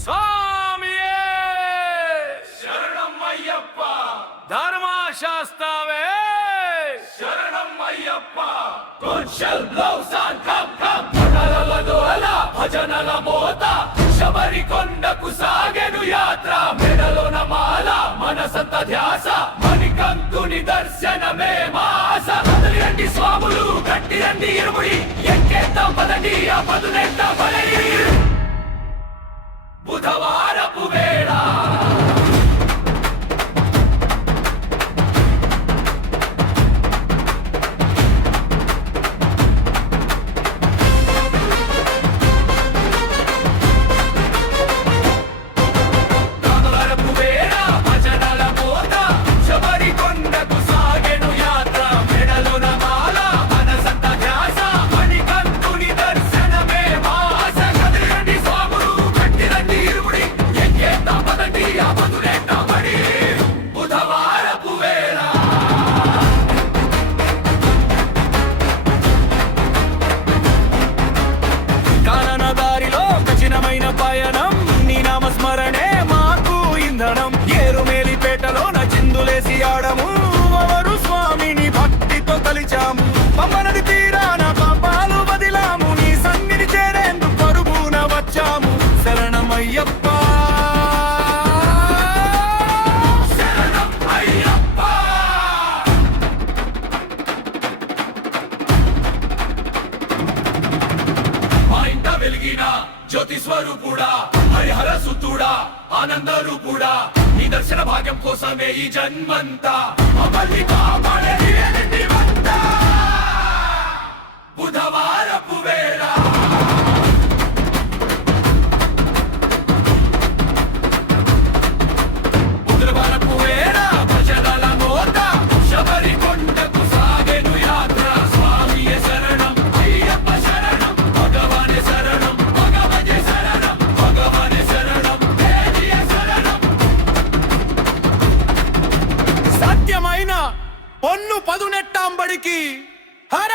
స్వామియే! శరణం అయ్యప్ప ధర్మశాస్త్రవే శరణం అయ్యప్ప కొంచెం లౌసాన్ కమ్ కమ్ దోల భజనల మోత! శబరి కొండకు సాగెను యాత్ర! మెడలోన మాల మనసంత ధ్యాస! మణికంతుని దర్శనమే మాస! కదలిరండి స్వాములు గట్టిరండి ఇరుముడి! ఎక్కేద్దాం పదండి ఆ పదునెత్తాం పదండి! కఠినమైన పయనం నీ నామస్మరణే జ్యోతి స్వరూపుడా హరిహర సుతుడా ఆనంద రూపుడా నీ దర్శన భాగ్యం కోసమే ఈ జన్మంతా. మమ్మల్ని కాపాడే సత్యమైన పొన్ను పదునెట్టాంబడికి హర